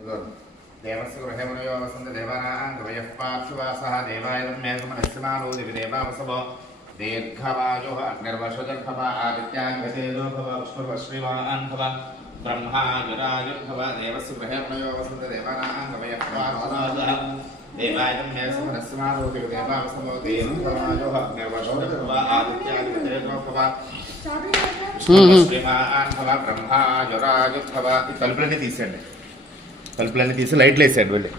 देवस्य गृहमनयो वसन्त देवानां गवयः पार्श्ववासः देवायतन्मेघमनस्यमानो दिवि देवावसवो दीर्घवायुः अग्निर्वशोजर्भव आदित्याङ्गतेजो भव विष्णुर्वश्रीवान् भव ब्रह्मायुरायुर्भव देवस्य गृहमनयो वसन्त देवानां गवयः पार्श्ववासः देवायतन्मेघमनस्यमानो दिवि देवावसवो दीर्घवायुः अग्निर्वशोजर्भव आदित्याङ्गतेजो भव विष्णुर्वश्रीवान् भव ब्रह्मायुरायुर्भव ఈ తలుపులన్నీ తీసేయండి తలుపులన్నీ తీసి లైట్లు వేసేయండి వెళ్ళి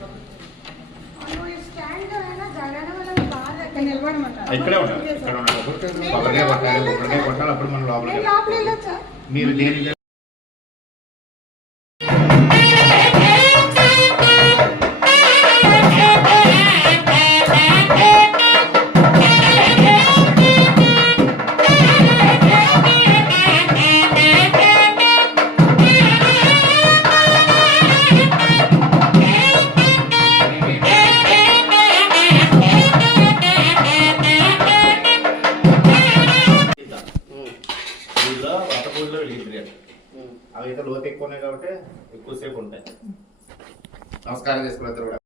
ఇక్కడే ఉంటారు ఇక్కడ కొబ్బరికాయ కొట్టాలి అప్పుడు మనం లోపలికి మీరు దేని అవి అయితే లోతు ఎక్కువ ఉన్నాయి కాబట్టి ఎక్కువసేపు ఉంటాయి. నమస్కారం చేసుకున్నారు కూడా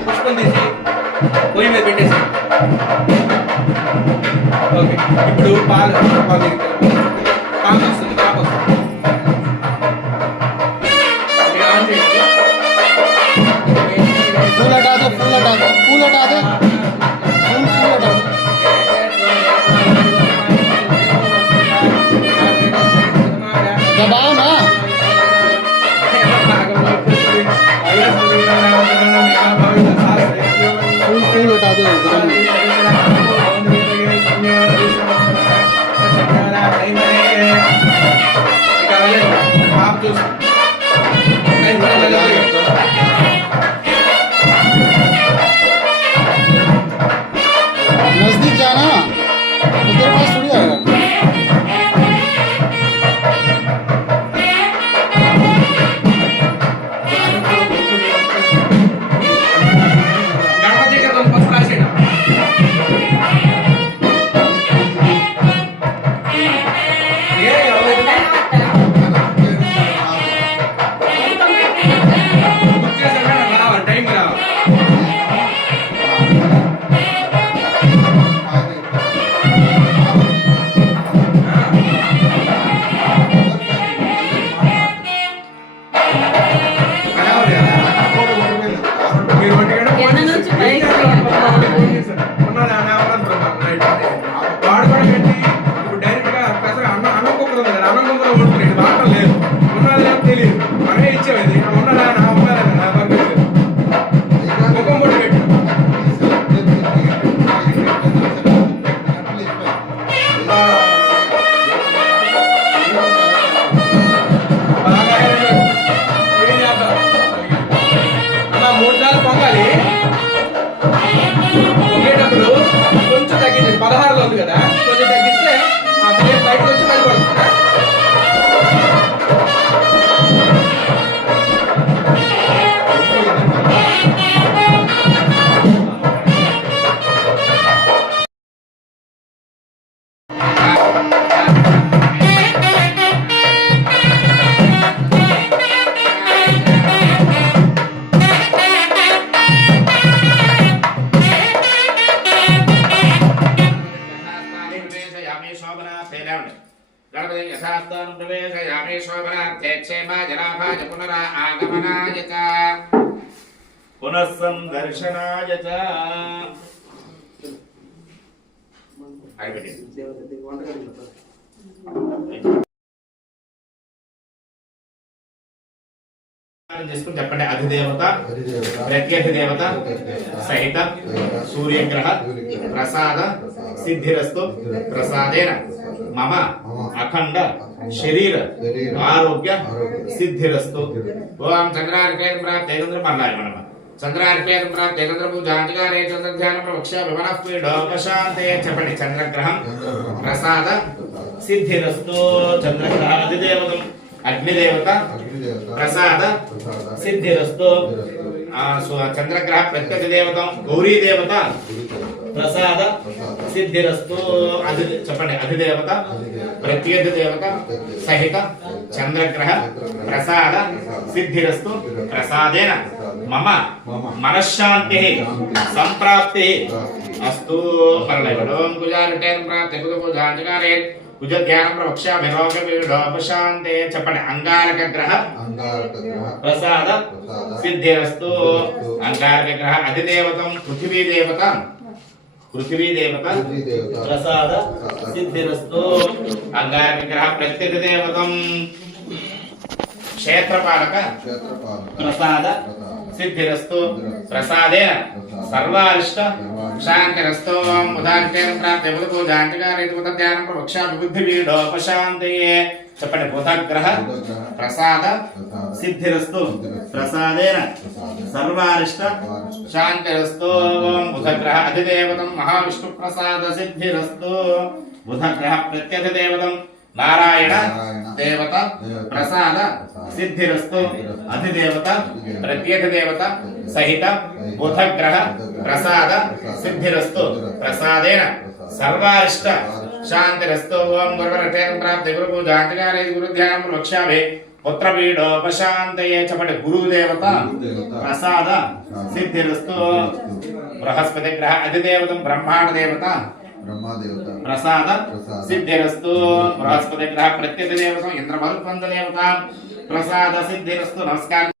పుష్పం తీసి పొయ్యి మీద పెట్టేసి ఓకే. ఇప్పుడు పాలు వస్తుంది పాప వస్తుంది दबाओ ना फूल उठा दो नजदीक जाना शोभनार्थे क्षेमाय लाभाय पुनरा आगमनाय च पुनः संदर्शनाय च చేసుకుని చెప్పండి. అధిదేవత ప్రత్యధిదేవత సహిత సూర్యగ్రహ ప్రసాద సిద్ధిరస్తు ప్రసాదేన మమ అఖండ శరీర ఆరోగ్య సిద్ధిరస్తు. ఓం చంద్రార్కేంద్ర ప్రాప్తేంద్ర మన్నాయ మనమ చంద్రార్కేంద్ర ప్రాప్తేంద్ర పూజాంతికారే చంద్ర ధ్యానం ప్రవక్ష విమనః పీడోపశాంతే చెప్పండి. చంద్రగ్రహం ప్రసాద సిద్ధిరస్తు. చంద్రగ్రహ అధిదేవతం అగ్నిదేవత ప్రసాద సిద్ధిరస్తు. చంద్రగ్రహ ప్రత్యధిదేవతం గౌరీ దేవత ప్రసాద సిద్ధిరస్తు. చెప్పండి. అధిదేవత ప్రత్యధిదేవత సహిత చంద్రగ్రహ ప్రసాద సిద్ధిరస్తు ప్రసాదేన మమ మనశ్శాంతి సంప్రాప్తి అస్తు. ఓం కుజారిటేన్ ప్రాప్తి కుజాంతికారే కుజ ధ్యానం ప్రవక్ష్యాభిరోగ పీడోపశాంతే చెప్పండి. అంగారక గ్రహ ప్రసాద సిద్ధిరస్తు. అంగారక గ్రహ అధిదేవతం పృథివీ దేవత ప్రసాద సిద్ధిరస్తు. అంగారక గ్రహ ప్రత్యధిదేవతం క్షేత్రపాలక ప్రసాద సిద్ధిరస్తు ప్రసాదేన సర్వారిష్ట శాంతిరస్తు. బుధాంతేన ప్రాప్తే బుధ పూజాంతికారే బుధ ధ్యానం ప్రవక్ష విబుద్ధి పీడోపశాంతయే చెప్పండి. బుధగ్రహ ప్రసాద సిద్ధిరస్తు ప్రసాదేన సర్వారిష్ట శాంతిరస్తు. బుధగ్రహ అధిదేవతం మహావిష్ణు ప్రసాద సిద్ధిరస్తు. బుధగ్రహ ప్రత్యధిదేవతం నారాయణ దేవత ప్రసాద సిద్ధిరస్తు. అధిదేవత ప్రత్యధిదేవత సహిత బుధగ్రహ ప్రసాద సిద్ధిరస్తు ప్రసాదేన సర్వారిష్ట శాంతిరస్తు. ఓం గురువరటేన ప్రాప్తి గురు పూజాంతికారే గురు ధ్యానం ప్రవక్ష్యామి పుత్రపీడోపశాంతయే చెప్పండి. గురుదేవత ప్రసాద సిద్ధిరస్తు. బృహస్పతి గ్రహ అధిదేవతం బ్రహ్మాండ దేవత ప్రసాద సిద్ధిరస్తు. బృహస్పతి గ్రహ ప్రత్యధిదేవతం ఇంద్రమరుత్వంత దేవత ప్రసాద సిద్ధిరస్తు. నమస్కారం.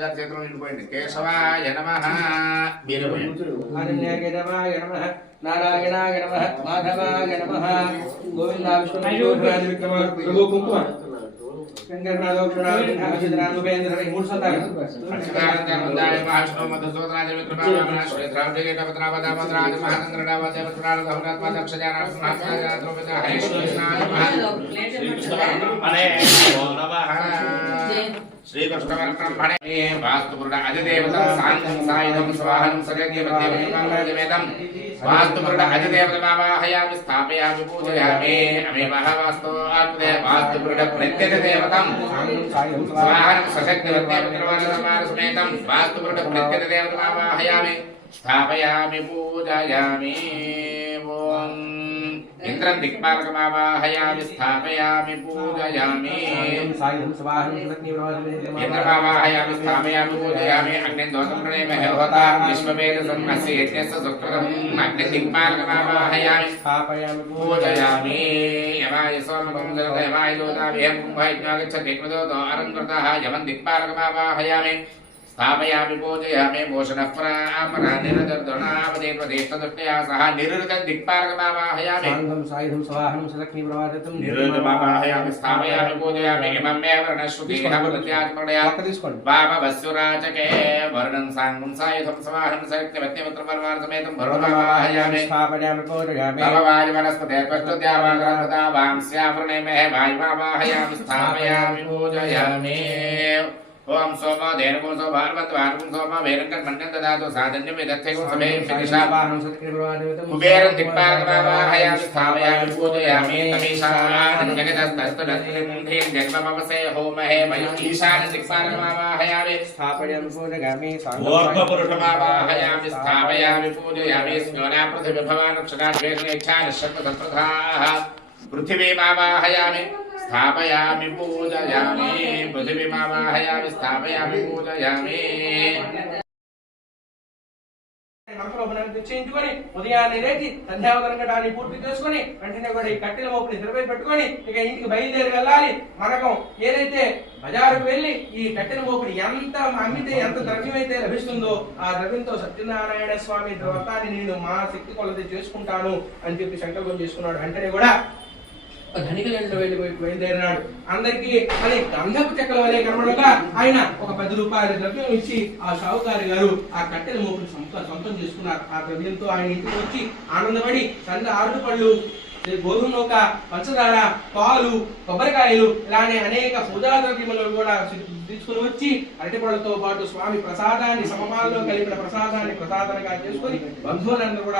పూజారి చేతిలో నిండిపోయింది. కేశవాయ నమః. మీరు ఆదిన్యాయ నమః నమః నారాయణాయ నమః మాధవాయ నమః గోవిందా విష్ణు విక్రమ ప్రభు కుంకుమ శ్రీకృష్ణవర్ణే వాస్తుపురుడ అధిదేవత సాంగం సాయుధం స్వాహం సర్వదేవదేవతం వాస్తుపురుడ అధిదేవత వావాహయామి స్థాపయామి పూజయామి అమేవహ వాస్తు ఆత్మే వాస్తుపురుడ ప్రత్యేక దేవతం స్వాహం సశక్తివర్దేవతమాన సమేతం వాస్తుపురుడ ప్రత్యేక దేవత వావాహయామి స్థాపయామి పూజయామి. ఓం ఇంద్రం దిక్పాలకమావాహయామి స్థాపయామి పూజయామి. ఇంద్రమావాహయామి స్థాపయామి పూజయామి. అగ్నిం దోతం ప్రణేమహే హోతాం విశ్వవేదసం అస్య యజ్ఞస్య సుకృతం అగ్నిం దిక్పాలకమావాహయామి స్థాపయామి పూజయామి. యమాయ సోమకం జగత యమాయ దూతాభ్యం కుంభయజ్ఞాగచ్చతి క్వదోతో అరంకృతః యమం దిక్పాలకమావాహయామి స్థాపయామి పూజయామి. భూషణః నిరదర్దనావదేవదేష్టదృష్ట్యా సహ నిరుద్ధ దిక్పాలకమావాహయామి సాంగం సాయుధం స్వాహం సలక్ష్మీ ప్రవాదతం నిరుద్ధమావాహయామి స్థాపయామి పూజయామి. ఇమమేవ రణశ్రుతిః ప్రత్యాత్మనయాత్ వామవస్సురాచకే వర్ణం సాంగం సాయుధం స్వాహం సలక్ష్మీవత్యమిత్ర పరివార సమేతం భర్గవావాహయామి స్థాపయామి పూజయామి. భవవాది వనస్పతే త్వష్టద్యావాగ్రహతా వాంస్యావృణేమహే వాయుమావాహయామి స్థాపయామి పూజయామి. ఓం సోమ దేనకం సోమార్వంతవానకం సోమ వేరంకం మన్యం దదాతు సాధన్యం విదత్తేకం సమయం శిక్షావాహనం కుబేరం దిక్పాలకమావాహయామి స్థాపయామి పూజయామి. తమీశానం జగదస్తస్తనత్రిం జన్మమవసే హోమహే వయం ఈశాన దిక్పాలకమావాహయామి స్థాపయామి పూజయామి. ఓర్ధ్వపురుషమావాహయామి స్థాపయామి పూజయామి. స్యోనా పృథివీ భవానక్షణాద్వేషణేచ్ఛానిశ్చక్రసత్ప్రధాః పృథివీమావాహయామి స్థాపయామి పూజయామి. పృథివీమావాహయామి స్థాపయామి పూజయామి. నిశ్చయించుకొని ఉదయాన్నే లేచి సంధ్యావందనాన్ని పూర్తి చేసుకొని వెంటనే కూడా ఈ కట్టెల మోపుని తెరపై పెట్టుకొని ఇక ఇంటికి బయలుదేరి వెళ్ళాలి. మనకం ఏదైతే బజారుకు వెళ్ళి ఈ కట్టెల మోపుని ఎంత అమ్మితే ఎంత ద్రవ్యం అయితే లభిస్తుందో ఆ ద్రవ్యంతో సత్యనారాయణ స్వామి వ్రతాన్ని నేను మా శక్తి కొలది చేసుకుంటాను అని చెప్పి సంకల్పం చేసుకున్నాడు. వెంటనే కూడా ధనికులంలో బయలుదేరినాడు. అందరికీ అని గంధపు చెక్కల వలె కనబడగా ఆయన ఒక 10 రూపాయల ద్రవ్యం ఇచ్చి ఆ షావుకారి గారు ఆ కట్టెల మోపుని సొంతం చేసుకున్నారు. ఆ ద్రవ్యంతో ఆయన ఇంటికి వచ్చి ఆనందపడి సన్న ఆరుడు పళ్ళు, గోధుమ నూక, పంచదార, పాలు, కొబ్బరికాయలు ఇలానే అనేక పూజా ద్రవ్యములు కూడా తీసుకుని వచ్చి అరటిపళ్ళతో పాటు స్వామి ప్రసాదాన్ని సమపాలలో కలిపిన ప్రసాదాన్ని ప్రసాదంగా చేసుకుని బంధువులందరూ కూడా